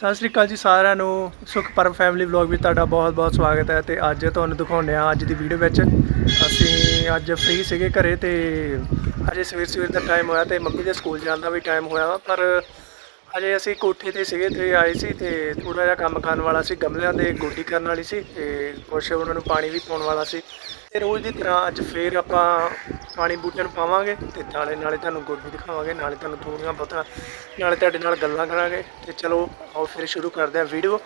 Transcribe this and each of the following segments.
ਸਤਿ ਸ਼੍ਰੀ ਅਕਾਲ ਜੀ ਸਾਰਿਆਂ ਨੂੰ। ਸੁਖ ਪਰਮ ਫੈਮਿਲੀ ਵਲੌਗ ਵਿੱਚ ਤੁਹਾਡਾ ਬਹੁਤ-ਬਹੁਤ ਸਵਾਗਤ ਹੈ ਤੇ ਅੱਜ ਤੁਹਾਨੂੰ ਦਿਖਾਉਂਦੇ ਆ ਅੱਜ ਦੀ ਵੀਡੀਓ ਵਿੱਚ। ਅਸੀਂ ਅੱਜ ਫ੍ਰੀ ਸੀਗੇ ਘਰੇ ਤੇ ਅਜੇ ਸਵੇਰ ਸਵੇਰ ਦਾ ਟਾਈਮ ਹੋਇਆ ਤੇ ਮੰਮੀ ਦੇ ਸਕੂਲ ਜਾਣ ਦਾ ਵੀ ਟਾਈਮ ਹੋਇਆ ਵਾ, ਪਰ ਹਜੇ ਅਸੀਂ ਕੋਠੇ ਤੇ ਸੀਗੇ ਤੇ ਆਏ ਸੀ ਤੇ ਥੋੜਾ ਜਿਹਾ ਕੰਮ ਕਰਨ ਵਾਲਾ ਸੀ, ਗਮਲਿਆਂ ਦੇ ਗੋਡੀ ਕਰਨ ਵਾਲੀ ਸੀ ਤੇ ਕੁਛ ਉਹਨਾਂ ਨੂੰ ਪਾਣੀ ਵੀ ਪਾਉਣ ਵਾਲਾ ਸੀ। ਤੇ ਰੋਜ਼ ਦੀ ਤਰ੍ਹਾਂ ਅੱਜ ਫੇਰ ਆਪਾਂ ਪਾਣੀ ਬੂਟਿਆਂ ਨੂੰ ਪਾਵਾਂਗੇ ਤੇ ਨਾਲੇ ਨਾਲੇ ਤੁਹਾਨੂੰ ਗੋਡੀ ਦਿਖਾਵਾਂਗੇ, ਨਾਲੇ ਤੁਹਾਨੂੰ ਥੋੜੀਆਂ ਬਹੁਤਾ, ਨਾਲੇ ਤੁਹਾਡੇ ਨਾਲ ਗੱਲਾਂ ਕਰਾਂਗੇ। ਤੇ ਚਲੋ ਆਓ ਫਿਰ ਸ਼ੁਰੂ ਕਰਦੇ ਹਾਂ ਵੀਡੀਓ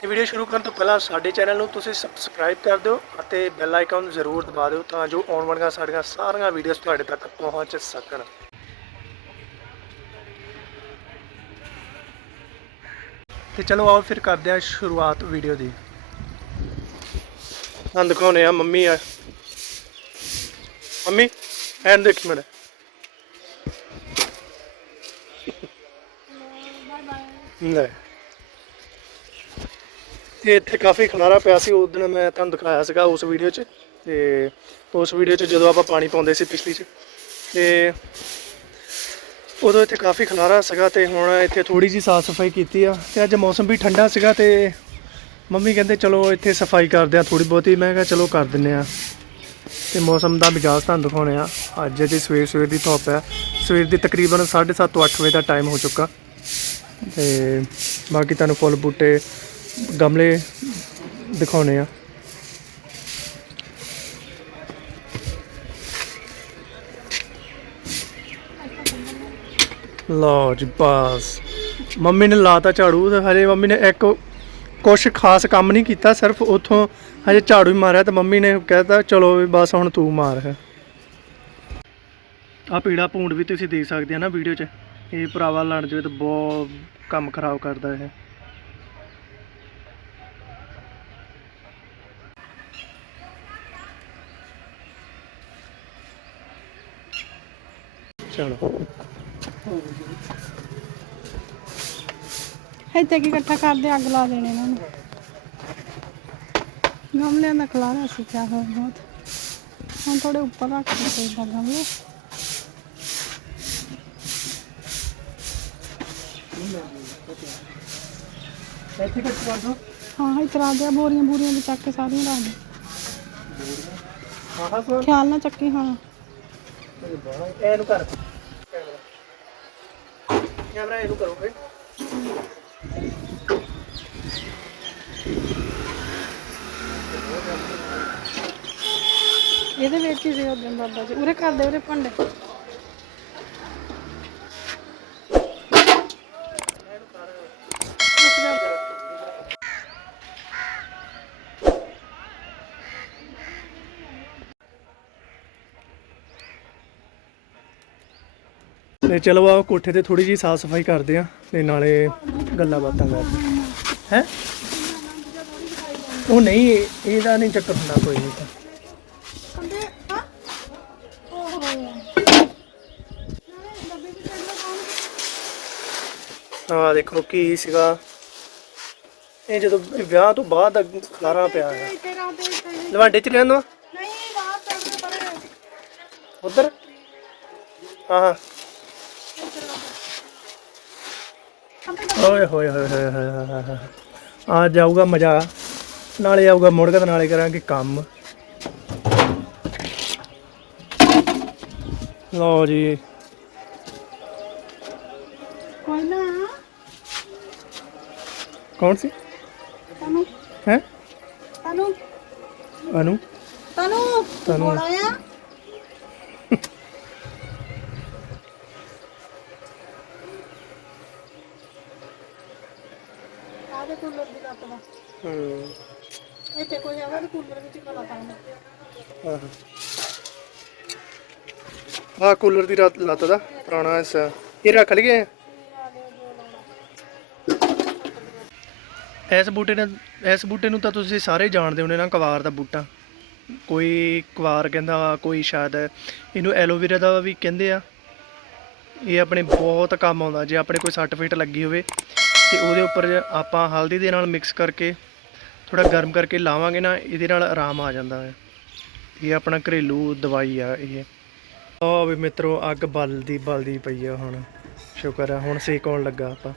ਤੇ ਵੀਡੀਓ ਸ਼ੁਰੂ ਕਰਨ ਤੋਂ ਪਹਿਲਾਂ ਸਾਡੇ ਚੈਨਲ ਨੂੰ ਤੁਸੀਂ ਸਬਸਕ੍ਰਾਈਬ ਕਰ ਦਿਓ ਅਤੇ ਬੈਲ ਆਈਕਨ ਜ਼ਰੂਰ ਦਬਾ ਦਿਓ ਤਾਂ ਜੋ ਆਉਣ ਵਾਲੀਆਂ ਸਾਡੀਆਂ ਸਾਰੀਆਂ ਵੀਡੀਓਜ਼ ਤੁਹਾਡੇ ਤੱਕ ਪਹੁੰਚ ਸਕਣ। ਤੇ ਚਲੋ ਆਓ ਫਿਰ ਕਰਦੇ ਹਾਂ ਸ਼ੁਰੂਆਤ ਵੀਡੀਓ ਦੀ। ਹਾਂ ਦਿਖਾਉਣੇ ਆ ਮੰਮੀ ਆ। ਮੰਮੀ, ਐਨ ਦੇਖ ਮੇਰੇ। ਲੈ। ਤੇ ਇੱਥੇ ਕਾਫੀ ਖਲਾਰਾ ਪਿਆ ਸੀ, ਉਸ ਦਿਨ ਮੈਂ ਤੁਹਾਨੂੰ ਦਿਖਾਇਆ ਸੀਗਾ ਉਸ ਵੀਡੀਓ 'ਚ। ਤੇ ਉਸ ਵੀਡੀਓ 'ਚ ਜਦੋਂ ਆਪਾਂ ਪਾਣੀ ਪਾਉਂਦੇ ਸੀ ਪਿਛਲੀ 'ਚ। ਤੇ ਉਦੋਂ ਇੱਥੇ ਕਾਫੀ ਖਲਾਰਾ ਸੀਗਾ ਤੇ ਹੁਣ ਇੱਥੇ ਥੋੜੀ ਜੀ ਸਾਫ਼ ਸਫ਼ਾਈ ਕੀਤੀ ਆ ਤੇ ਅੱਜ ਮੌਸਮ ਵੀ ਠੰਡਾ ਸੀਗਾ ਤੇ ਮੰਮੀ ਕਹਿੰਦੇ ਚਲੋ ਇੱਥੇ ਸਫ਼ਾਈ ਕਰਦੇ ਆ ਥੋੜੀ ਬਹੁਤੀ। ਮੈਂ ਕਿਹਾ ਚਲੋ ਕਰ ਦਿੰਨੇ ਆ। ਤੇ ਮੌਸਮ ਦਾ ਮਿਜਾਜ਼ ਤੁਹਾਨੂੰ ਦਿਖਾਉਣੇ ਆ। ਅੱਜ ਜੀ ਸਵੇਰ ਸਵੇਰ ਦੀ ਧੁੱਪ ਹੈ। ਸਵੇਰ ਦੀ ਤਕਰੀਬਨ 7:30 ਤੋਂ 8 ਵਜੇ ਦਾ ਟਾਈਮ ਹੋ ਚੁੱਕਾ। ਤੇ ਬਾਕੀ ਤੁਹਾਨੂੰ ਫੁੱਲ ਬੂਟੇ, ਗਮਲੇ ਦਿਖਾਉਣੇ ਆ। ਲਓ ਜੀ, ਬਸ। ਮੰਮੀ ਨੇ ਲਾਤਾ ਝਾੜੂ, ਤੇ ਹਜੇ ਮੰਮੀ ਨੇ ਇੱਕ ਕੁਛ ਖਾਸ ਕੰਮ ਨਹੀਂ ਕੀਤਾ, ਸਿਰਫ ਉਥੋਂ ਹਜੇ ਝਾੜੂ ਹੀ ਮਾਰਿਆ, ਤੇ ਮੰਮੀ ਨੇ ਕਹਿਤਾ, ਚਲੋ ਵੀ ਬਸ, ਹੁਣ ਤੂੰ ਮਾਰ ਹੈ ਆ ਪੀੜਾ ਪੂੰਡ ਵੀ ਤੁਸੀਂ ਦੇਖ ਸਕਦੇ ਆ ਨਾ ਵੀਡੀਓ 'ਚ। ਇਹ ਭਰਾਵਾ ਲੜ ਜਾਵੇ ਤਾਂ ਬਹੁਤ ਕੰਮ ਖਰਾਬ ਕਰਦਾ ਹੈ ਚਲੋ। ਇੱਥੇ ਕੀ ਇਕੱਠਾ ਕਰਦੇ ਅੱਗ ਲਾ ਦੇਣੇ ਇਹਨਾਂ ਨੂੰ। ਗਮਲਿਆਂ ਦਾ ਖਲਾਰਾ ਸੀ ਕਿਆ ਹੋਇਆ ਬਹੁਤ। ਹੁਣ ਥੋੜੇ ਉੱਪਰ ਰੱਖ ਦਿੱਤੇ ਇਦਾਂ ਗਮਲੇ ਇੱਥੇ ਕੱਟ ਕਰ ਦੋ। ਹਾਂ ਇੱਥੇ ਰੱਖ ਦਿਆ ਬੋਰੀਆਂ ਬੋਰੀਆਂ ਵੀ ਚੱਕ ਕੇ ਸਾਰੀਆਂ ਰੱਖ ਦੇ। ਖਿਆਲ ਨਾਲ ਚੱਕੀ ਹਾਂ। ਇਹਨੂੰ ਕਰ ਕੈਮਰਾ ਇਹਨੂੰ ਕਰੋਗੇ ਇਹਦੇ ਵਿੱਚ ਹੀ ਸੀ ਉਹ ਬਾਬਾ ਜੀ। ਉਰੇ ਕਰਦੇ ਉਰੇ ਭਾਂਡੇ। ਤੇ ਚਲੋ ਆ ਕੋਠੇ ਤੇ ਥੋੜੀ ਜੀ ਸਾਫ਼ ਸਫ਼ਾਈ ਕਰਦੇ ਆ ਤੇ ਨਾਲੇ ਗੱਲਾਂ ਬਾਤਾਂ ਕਰਦੇ ਹੈ। ਉਹ ਨਹੀਂ ਇਹ- ਇਹਦਾ ਨਹੀਂ ਚੱਕਰ ਹੁੰਦਾ ਕੋਈ ਨਹੀਂ ਤਾਂ। ਆ ਦੇਖੋ ਕੀ ਸੀਗਾ। ਇਹ ਜਦੋਂ ਵਿਆਹ ਤੋਂ ਬਾਅਦ ਖਲਾਰਾ ਪਿਆ ਹੈ ਲਵਾਂਡੇ ਚ ਰਹਿੰਦਾ ਉਧਰ? ਹਾਂ ਹਾਂ ਓਏ ਹੋਏ ਹੋਏ ਹੋਏ ਹੋਏ ਹੋਏ ਹੋਏ ਹੋਏ। ਆ ਜਾਊਗਾ ਮਜ਼ਾ। ਨਾਲੇ ਆਊਗਾ ਮੁੜਗਾ ਤੇ ਨਾਲੇ ਕਰਾਂਗੇ ਕੰਮ। ਲਓ ਜੀ। ਕੋਈ ਨਾ ਕੌਣ ਸੀ? ਤਨੂੰ। ਹੈ? ਤਨੂੰ। ਅਨੂ। ਤਨੂੰ ਤਨੂੰ। ਆਦੇ ਕੂਲਰ ਦੀ ਲੱਤ ਦਾ? ਹੂੰ। ਇੱਥੇ ਕੋਈ ਆਵਾ ਤੇ ਕੂਲਰ ਵਿੱਚ ਕਲਾ ਪਾਉਂਦਾ ਆਹ। ਆਹ ਕੂਲਰ ਦੀ ਰਾਤ ਲੱਤ ਦਾ ਪੁਰਾਣਾ ਹਿੱਸਾ। ਇਹ ਰੱਖ ਲਈਏ? ਇਸ ਬੂਟੇ ਨੇ ਇਸ ਬੂਟੇ ਨੂੰ ਤਾਂ ਤੁਸੀਂ ਸਾਰੇ ਜਾਣਦੇ ਹੋਣੇ ਨਾ ਕਵਾਰ ਦਾ ਬੂਟਾ। ਕੋਈ ਕਵਾਰ ਕਹਿੰਦਾ ਕੋਈ ਸ਼ਾਇਦ ਇਹਨੂੰ ਐਲੋਵੇਰਾ ਦਾ ਵੀ ਕਹਿੰਦੇ ਆ। ਇਹ ਆਪਣੇ ਬਹੁਤ ਕੰਮ ਆਉਂਦਾ ਜੇ ਆਪਣੇ ਕੋਈ ਸੱਟ ਫੇਟ ਲੱਗੀ ਹੋਵੇ। ਤੇ ਉਹਦੇ ਉੱਪਰ ਆਪਾਂ ਹਲਦੀ ਦੇ ਨਾਲ ਮਿਕਸ ਕਰਕੇ ਥੋੜਾ ਗਰਮ ਕਰਕੇ ਲਾਵਾਂਗੇ ਨਾ, ਇਹਦੇ ਨਾਲ ਆਰਾਮ ਆ ਜਾਂਦਾ ਹੈ। ਇਹ ਆਪਣਾ ਘਰੇਲੂ ਦਵਾਈ ਆ ਇਹ। ਆ ਵੀ ਮਿੱਤਰੋ, ਅੱਗ ਬਲਦੀ ਬਲਦੀ ਪਈ ਆ ਹੁਣ। ਸ਼ੁਕਰ ਆ, ਹੁਣ ਸੇਕ ਆਉਣ ਲੱਗਾ ਆਪਾਂ।